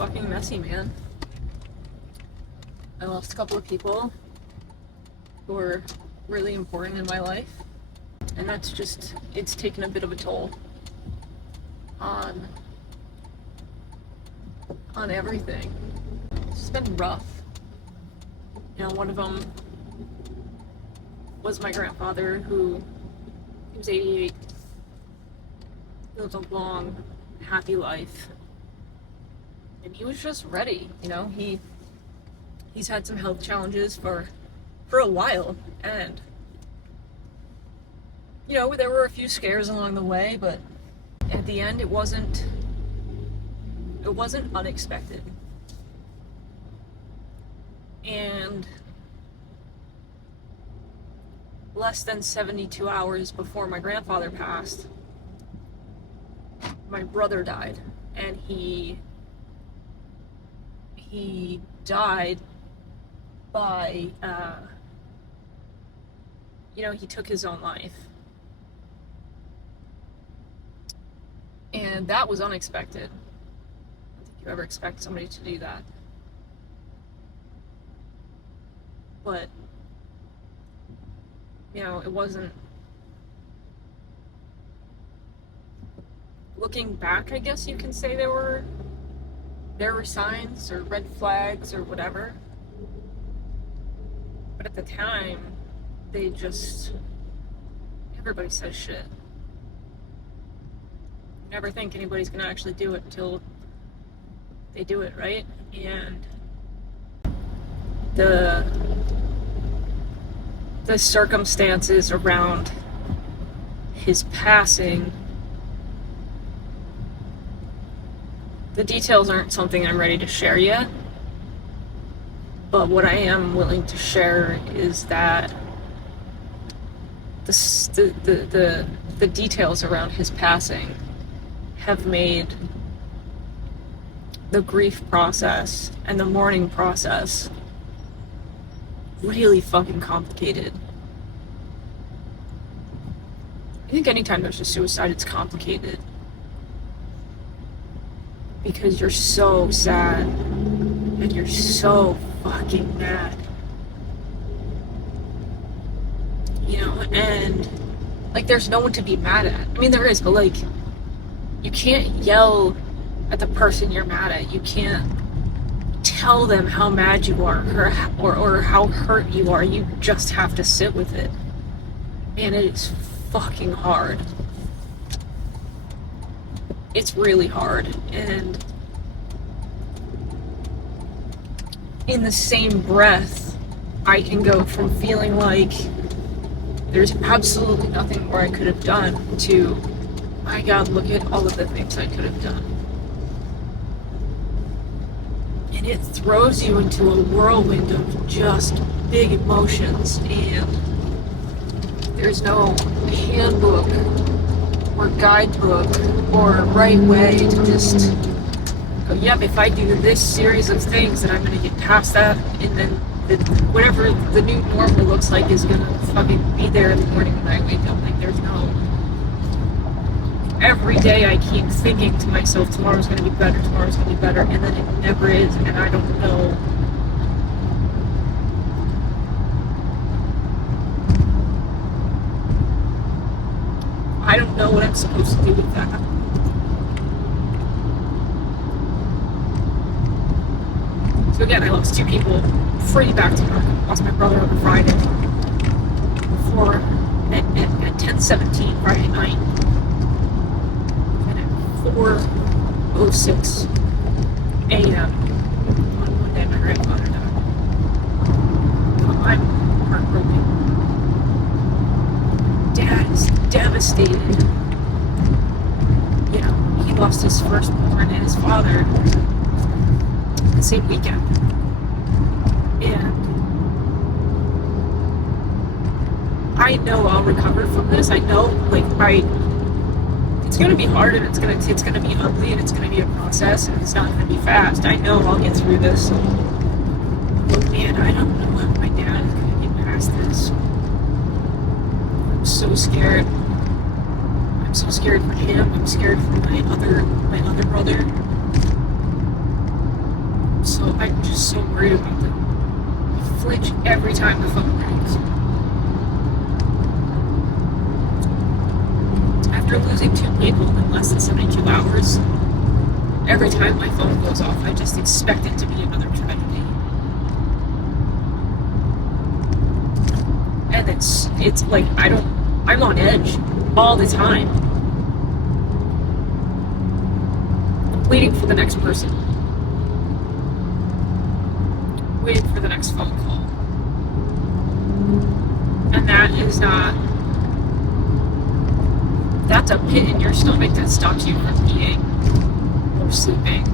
fucking messy, man. I lost a couple of people who were really important in my life, and that's just, it's taken a bit of a toll on everything. It's been rough. You know, one of them was my grandfather, who he was 88. He lived a long, happy life, and he was just ready. You know, he's had some health challenges for a while, and you know, there were a few scares along the way, but at the end it wasn't unexpected. And less than 72 hours before my grandfather passed, my brother died, and he died by he took his own life. And that was unexpected. I don't think you ever expect somebody to do that. But, you know, it wasn't... Looking back, I guess you can say there were signs or red flags or whatever. But at the time, everybody says shit. You never think anybody's gonna actually do it until they do it, right? And the circumstances around his passing, the details aren't something I'm ready to share yet, but what I am willing to share is that the details around his passing have made the grief process and the mourning process really fucking complicated. I think anytime there's a suicide, it's complicated. Because you're so sad and you're so fucking mad. You know, and like there's no one to be mad at. I mean, there is, but like you can't yell at the person you're mad at. You can't tell them how mad you are or how hurt you are. You just have to sit with it. And it is fucking hard. It's really hard. And in the same breath, I can go from feeling like there's absolutely nothing more I could have done to, my God, look at all of the things I could have done. And it throws you into a whirlwind of just big emotions, and there's no handbook or guidebook or right way to just go, yep, if I do this series of things, then I'm going to get past that, and then whatever the new normal looks like is going to fucking be there in the morning when I wake up. Like, there's no... Every day I keep thinking to myself, tomorrow's going to be better, tomorrow's going to be better, and then it never is, and I don't know. I don't know what I'm supposed to do with that. So again, I lost two people pretty back to back. I lost my brother on Friday at 10:17 Friday night. 4:06 a.m. on Monday, my grandfather died. I'm heartbroken. Dad is devastated. You know, he lost his firstborn and his father the same weekend. And I know I'll recover from this. I know, like, it's going to be hard, and it's going to be ugly, and it's going to be a process, and it's not going to be fast. I know I'll get through this. But man, I don't know if my dad is going to get past this. I'm so scared. I'm so scared for him. I'm scared for my other brother. I'm just so worried about them. I flinch every time the phone rings. After losing 2 people in less than 72 hours, every time my phone goes off, I just expect it to be another tragedy. And it's like I'm on edge all the time, waiting for the next person, waiting for the next phone call. And that's a pit in your stomach that stops you from eating, or sleeping,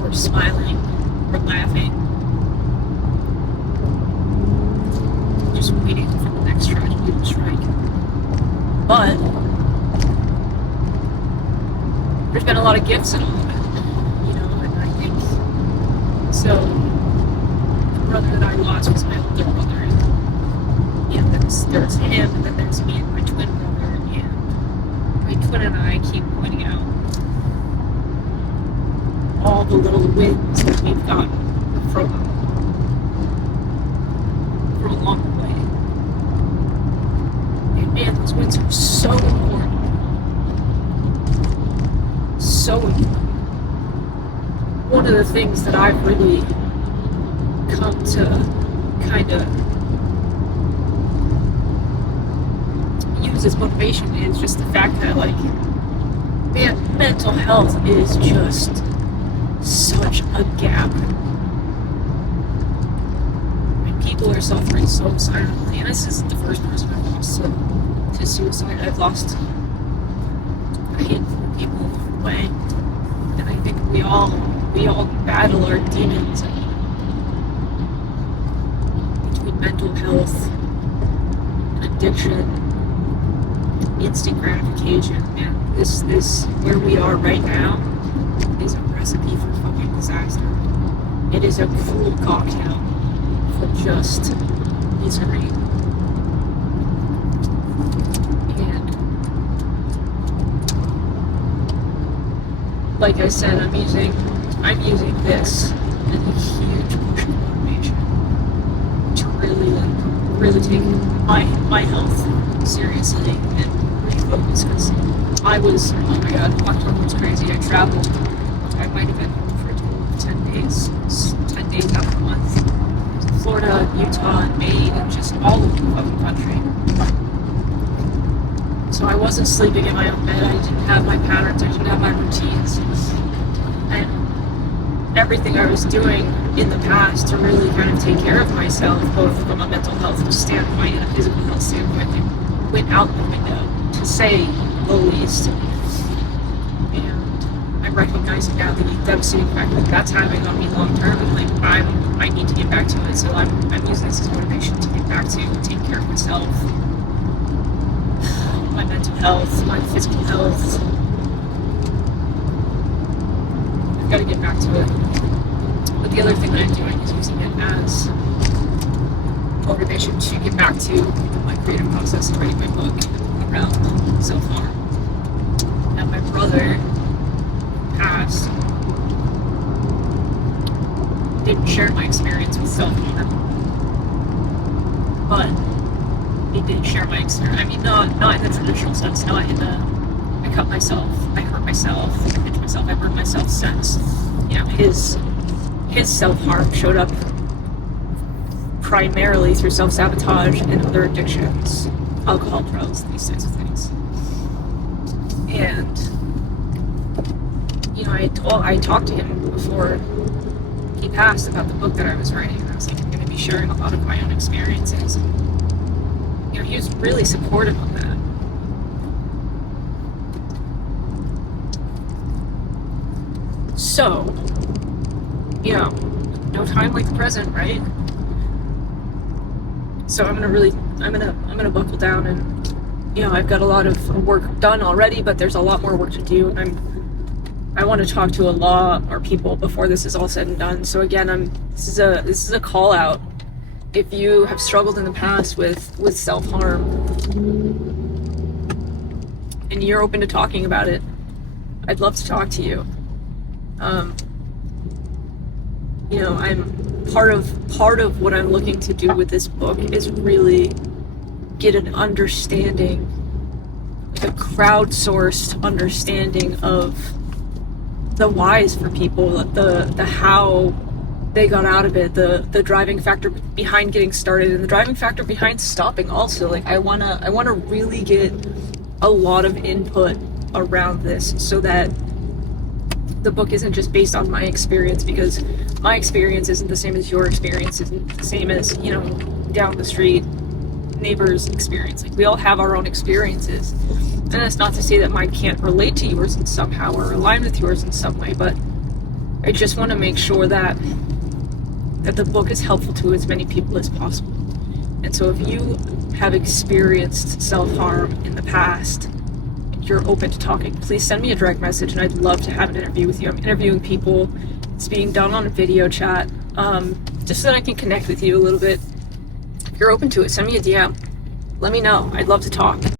or smiling, or laughing. Just waiting for the next tragedy to strike. But there's been a lot of gifts in all of it, and I think so. The brother that I lost was my older brother, and there's him, and then there's me and my twin brother, and my twin and I keep pointing out all the little wins that we've gotten from along the way. And man, those wins are so important. So important. One of the things that I've really come to kind of use as motivation is just the fact that, like, man, mental health is just such a gap. People are suffering so silently, and this isn't the first person I've lost to suicide. I've lost a handful of people along the way, and I think we all battle our demons between mental health, addiction, instant gratification, and this where we are right now is a recipe for fucking disaster. It is a cruel cocktail for just misery. And like I said, I'm using this as a huge push of motivation to really take my health seriously and refocus, because I was, oh my god, October was crazy. I traveled. I might have been home for a total of 10 days. 10 days out of the month. Florida, Utah, and Maine, and just all over the fucking country. So I wasn't sleeping in my own bed. I didn't have my patterns. I didn't have my routines. And everything I was doing in the past to really kind of take care of myself, both from a mental health standpoint and a physical health standpoint, went out the window, to say the least. And I'm recognizing now the devastating fact that that's having on me long term, and like I need to get back to it. So I'm using this as motivation to get back to taking care of myself, my mental health, my physical health. I've got to get back to it. But the other thing that I'm doing is using it as motivation to get back to my creative process of writing my book around self-harm. Now, my brother passed, didn't share my experience with self-harm, but he did share my experience. I mean, not in the traditional sense, not in the I cut myself, I hurt myself, I pinch myself, I burn myself sense. His self-harm showed up primarily through self-sabotage and other addictions, alcohol, drugs, these types of things. And I talked to him before he passed about the book that I was writing. I was like, I'm going to be sharing a lot of my own experiences. He was really supportive of that. So, no time like the present, right? So I'm gonna buckle down, and I've got a lot of work done already, but there's a lot more work to do, and I want to talk to a lot more people before this is all said and done. So again, this is a call out. If you have struggled in the past with self-harm and you're open to talking about it, I'd love to talk to you. I'm part of what I'm looking to do with this book is really get an understanding, like a crowdsourced understanding of the whys for people, the how they got out of it, the driving factor behind getting started, and the driving factor behind stopping also. Like I wanna really get a lot of input around this so that the book isn't just based on my experience, because my experience isn't the same as your experience, isn't the same as, down the street neighbor's experience. Like we all have our own experiences. And that's not to say that mine can't relate to yours in somehow or align with yours in some way, but I just want to make sure that the book is helpful to as many people as possible. And so if you have experienced self-harm in the past, you're open to talking, please send me a direct message and I'd love to have an interview with you. I'm interviewing people. It's being done on a video chat, just so that I can connect with you a little bit. If you're open to it, send me a DM. Let me know. I'd love to talk.